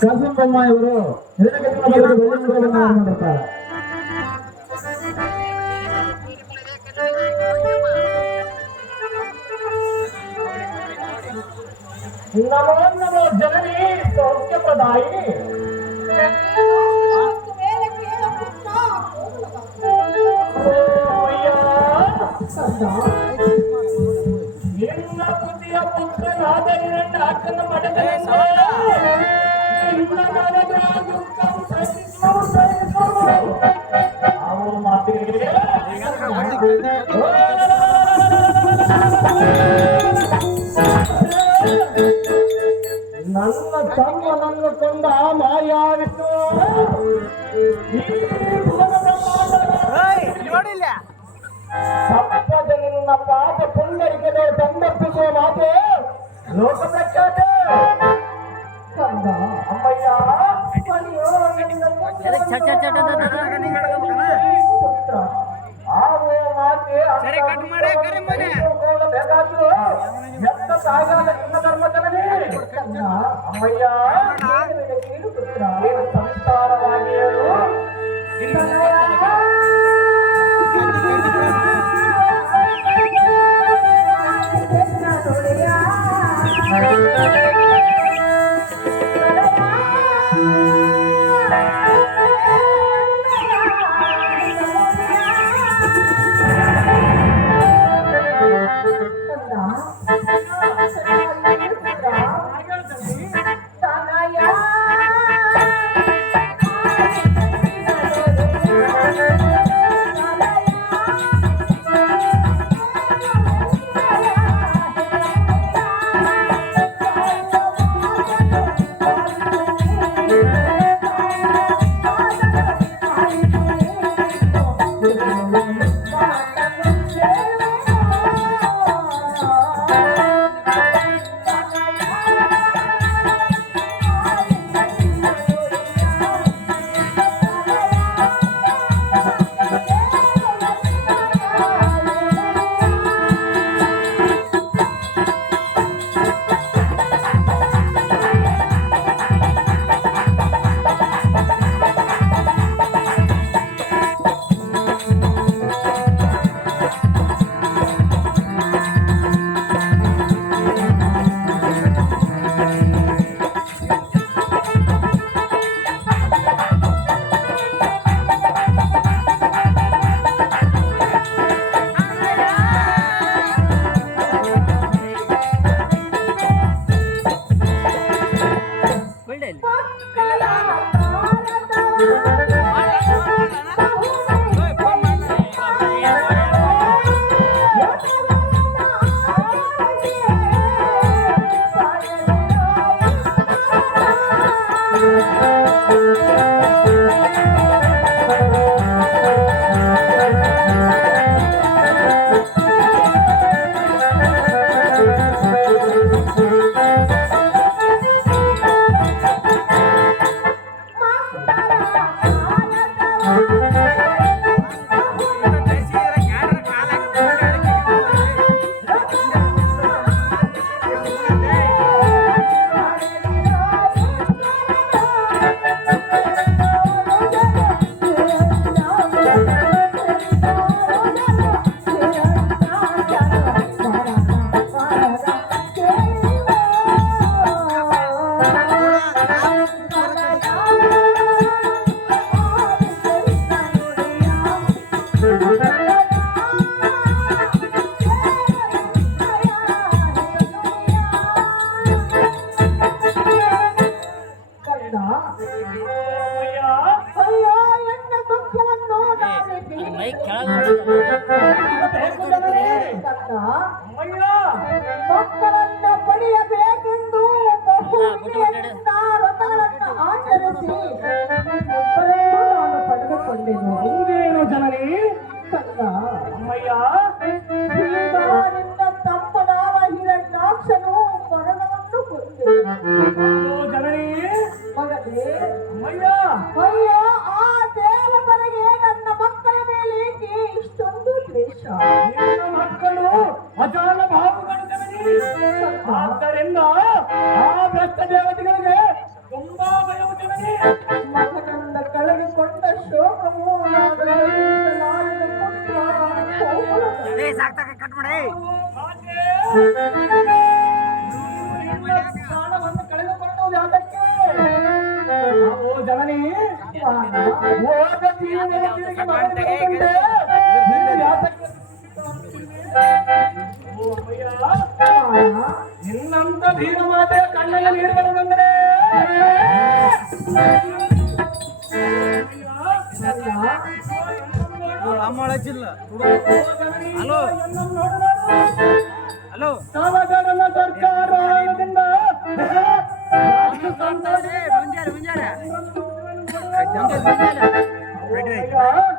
ಕಾಸಂ ಬೊಮ್ಮ ಇವರು ನಮೋ ನಮೋ ಜನನಿ ಸೌಖ್ಯ ಪ್ರದಾಯಿನಿ. ಕಿರಿಯ ಪುತ್ರ ನಾದ ಹಿರಣ್ಯ ನನ್ನ ತಮ್ಮ ನನ್ನ ಕೊಂಡ లోకం రక్షాత అమ్మయ్యా ಸರಿ ಕಟ್ ಮಾಡಿ ಕರಿ ಮನೆ ಬೇಕಾದ್ರು ಎತ್ತ ಸಾಗರ ಧರ್ಮ ಅಮ್ಮಯ್ಯ Música Thank you. ಮರಳಿದಂತೆ ನೀನು ಯಾತಕ್ಕೆ ಓ ಅಮ್ಮಯ್ಯ,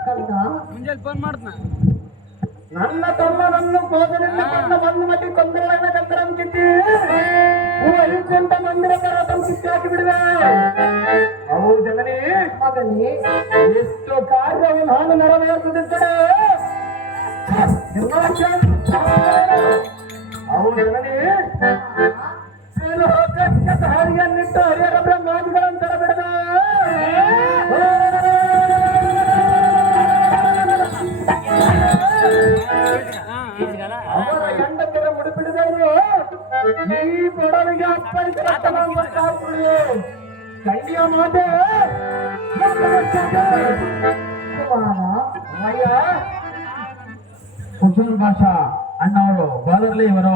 ಮುಂಜಾನೆ ಫೋನ್ ನನ್ನ ತಮ್ಮನನ್ನು ಕೋದಲಿಂದ ಕೊಂದ ಬಂದು ಮಟ್ಟಿ ತೊಂದರೆ ಕತ್ತರಂ ಕಿತ್ತಿ ವೈಕುಂಠ ಮಂದಿರ ಕರತಂ ಕಿತ್ತಿ ಹಾಕಿ ಬಿಡುವೆ. ಜನನಿ ಮಗನೇ. ಎಷ್ಟು ಕಾರ್ಯವು ನಾನು ನೆರವೇರಿಸುತ್ತಿದ್ದೇನೆ ಜನನಿ ಲೋಕಕ್ಕೆ ದಾರಿಯನ್ನಿಟ್ಟು ಹರಿಯರ ಬ್ರಹ್ಮಾದಿಗಳನ್ನು ಬಿಡದ ಈ ಬಡವಿಗೆ ಅಪ್ಪಳಿಸಿದ ಕಂಡಿಯ ಮಾತೆ ಅಯ್ಯ ಹುಸೂರ್ ಭಾಷಾ ಅಣ್ಣವರು ಬಾದರ್ಲಿ ಇವರು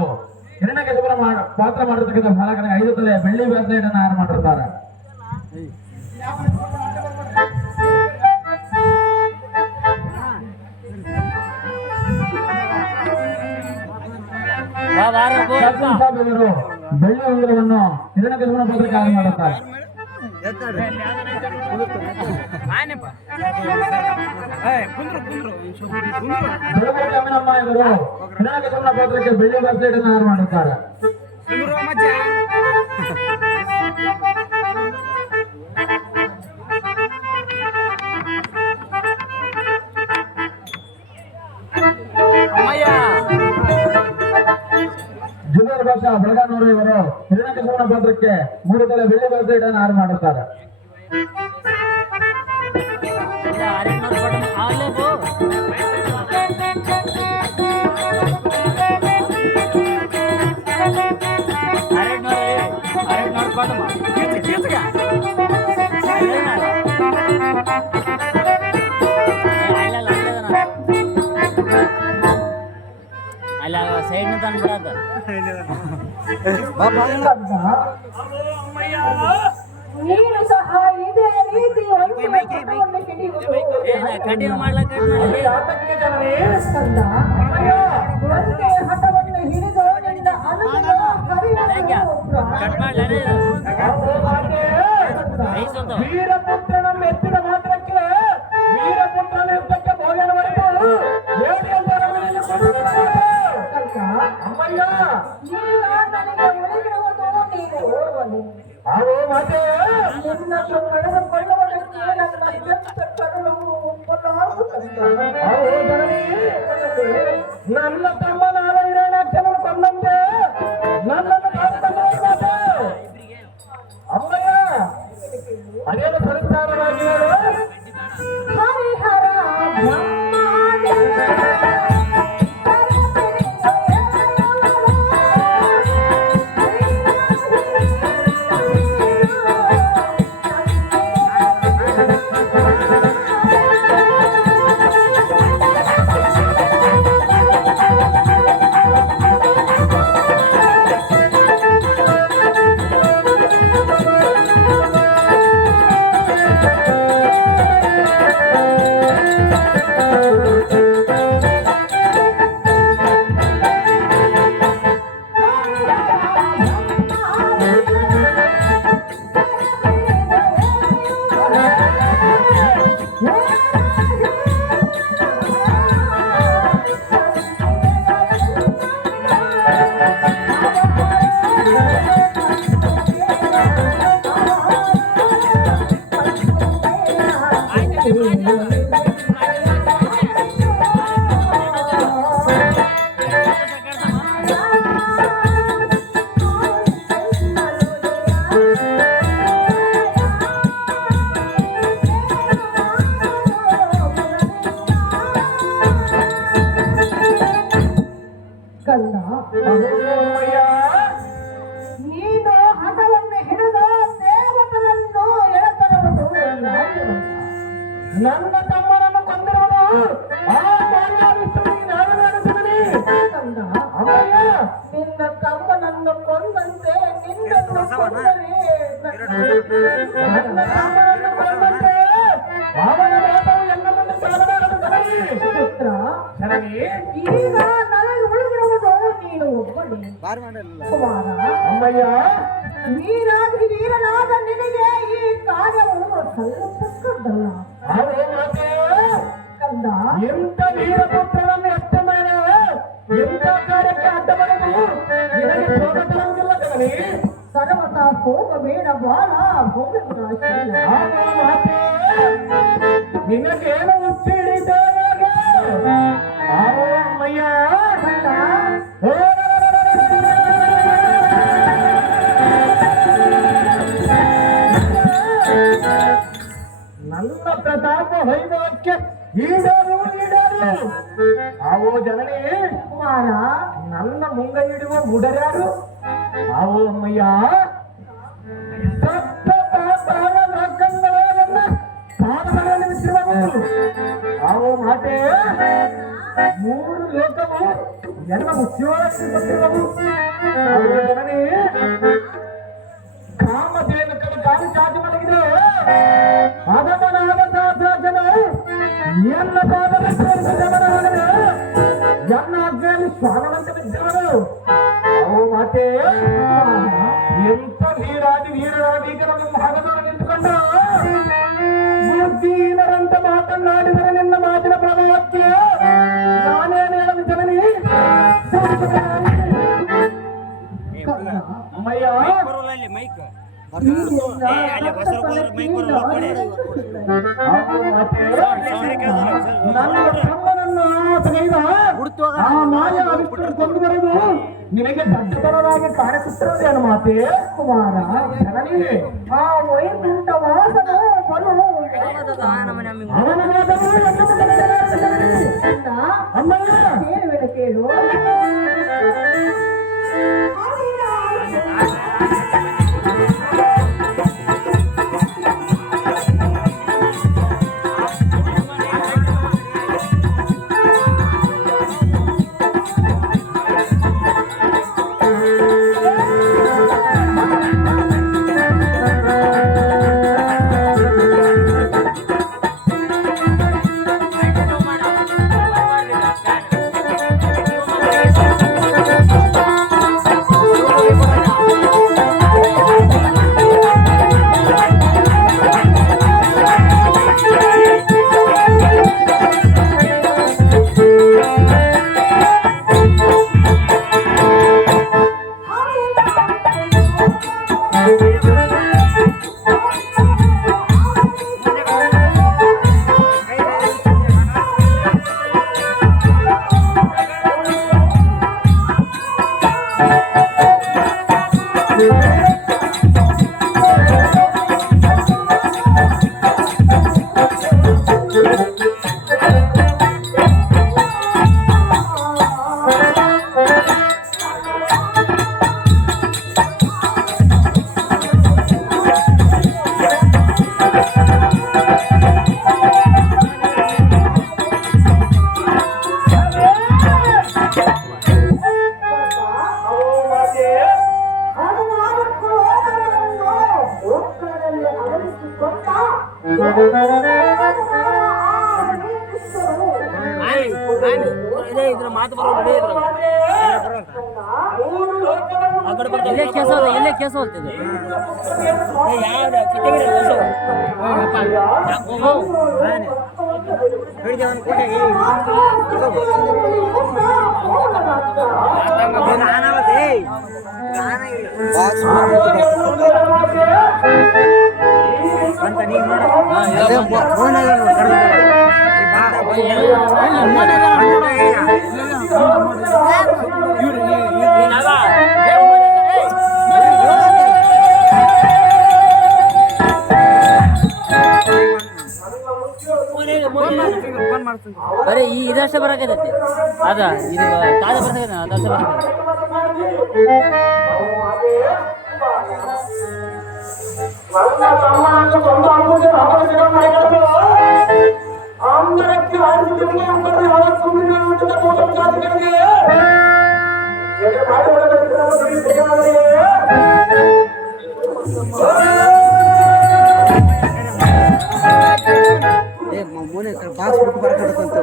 ಎರಡನೇ ಕೆಲಸ ಪಾತ್ರ ಮಾಡಿರ್ತಕ್ಕಂಥ ಬಾಲಕನ ಐದು ತಲೆ ಬೆಳ್ಳಿ ಬ್ರಾಸ್ಲೆಟ್ ಅನ್ನು ಆರು ಮಾಡಿರ್ತಾರೆ ಇವರು ಬೆಳ್ಳಿ ಉಂಗುರವನ್ನು ಕೆಲಸ ಪಾತ್ರಕ್ಕೆ ಆಗಿ ಮಾಡುತ್ತಾರೆ ಬೆಳಗೋಡಿ ಬೆಳ್ಳಿ ಬ್ರಾಸ್ಲೆಟ್ ಅನ್ನು ಮಾಡುತ್ತಾರೆ ಬೆಳಗಾನವರು ಇವರು ಎರಡನೇ ಕೆಲಸ ಪಾತ್ರಕ್ಕೆ ಮೂರು ತಲೆ ಬೆಳ್ಳಿ ಬ್ರಾಸ್ಲೆಟ್ ಅನ್ನು ಆರು ಮಾಡುತ್ತಾರೆ Thank ಕೊಡ ಅಲ್ಲೇ ಬೋ ಕಟಿಂಗ್ ನೀನು ಸಹ ಇದೇ ರೀತಿ ಮಾಡ್ಲಕ್ಕ ಹಠವನ್ನು ಹಿಡಿದು ನಿನ್ನ ಕಟ್ ಮಾಡ್ಲೇ ಅವು ಮಾತೆ, ರೈಸ್ ಒಂದು ವೀರಪುತ್ರನ ಮೆಚ್ಚಿದ ನನ್ನ ತಮ್ಮನನ್ನು ಕೊಂದಿರುವುದು ಆ ಕಾರ್ಯಾವಿಷ್ಣುವಿಗೆ ನಾನು ನಡೆಸಿದನಿ ಕಂದ ಅಮ್ಮಯ್ಯ ನಿನ್ನ ತಮ್ಮನನ್ನು ಕೊಂದಂತೆ ನಿನ್ನನ್ನು ಕೊಂದರೆ ನನ್ನ ತಮ್ಮನನ್ನು ಕೊಂದಂತೆ ಅವನ ಮಾತವು ಎನ್ನ ಮುಂದೆ ಸಾಲದಾರದು ಜನನಿ ಪುತ್ರ ಜನನಿ ಈಗ ನನಗೆ ಉಳಿದಿರುವುದು ನೀನು ಒಬ್ಬನೇ ಕುಮಾರ ಅಮ್ಮಯ್ಯ ವೀರಾದ್ರಿ ವೀರನಾದ ನಿನಗೆ ಈ ಕಾರ್ಯವು ಸಲ್ಲತಕ್ಕದ್ದಲ್ಲ ಅವೇ ಮಾತೆ ಕಂದ ಎಂತ ವೀರಪುತ್ರನನ್ನು ಎಷ್ಟ ಮೇಲೆ ಎಂತ ಕಾರ್ಯಕ್ಕೆ ಅಡ್ಡ ಬರೆದು ನಿನಗೆ ಶೋಭ ತರುವುದಿಲ್ಲ ಜನನಿ ಸರ್ವತ ಹೋಗ ಬೇಡ ಬಾಳ ನಿನಗೇನು ಹುಚ್ಚು ಹಿಡಿದಾಗ ವೈಭವಕ್ಕೆ ಈಡರು ಈಡರು. ಆವೋ ಜನನೇ ಕುಮಾರ. ನನ್ನ ಮುಂಗ ಇಡುವ ಮುಡರ್ಯಾರು ಆವೋ ಅಮ್ಮಯ್ಯ. ಆವೋ ಮಾತೆ. ಮೂರು ಲೋಕವು ಎಲ್ಲ ಮುಖ್ಯವಾಗಿ ಬಂದಿರುವವು. ಮೈಕ್ ನನ್ನ ಅಲ್ಲಿ ಮೈಕ್ ಆ ಮಾಯ ಅವಿಷ್ಕೃತ ಕೊಂದು ಬರುವುದು ನಿನಗೆ ದಡ್ಡತನವಾಗಿ ಕಾಣಿಸುತ್ತಿರುವುದೇನು ಮಾತೆ. ಕುಮಾರ ಜನನಿಗೆ ಆ ವೈಕುಂಠ ವಾಸನು ಬಲು. ಅವನ ಜನನಿ. ಅಮ್ಮಯ್ಯ. ಕೇಳುವೆನು ಕೇಳು. father ಕೇಸ ಇಲ್ಲೇ ಕೇಸ ಹೋಗ್ತದೆ ಯಾವ್ದು ಕಿತ್ತಗಿರಿ ಹೊಸ ಅಂತ ನೀನು ಬರೀ ಈ ಇದು ಅಷ್ಟೇ ಬರಕತೈತಿ ಅದ ಇದು ತಾದ ಬರ್ತದೆ ಅದು ಅಷ್ಟೇ ಬರ್ತದೆ Oh ಮೂನೇ ಬಾಕ್ಸ್ ಬಿಟ್ಟು ಬರಕತ್ತಂತ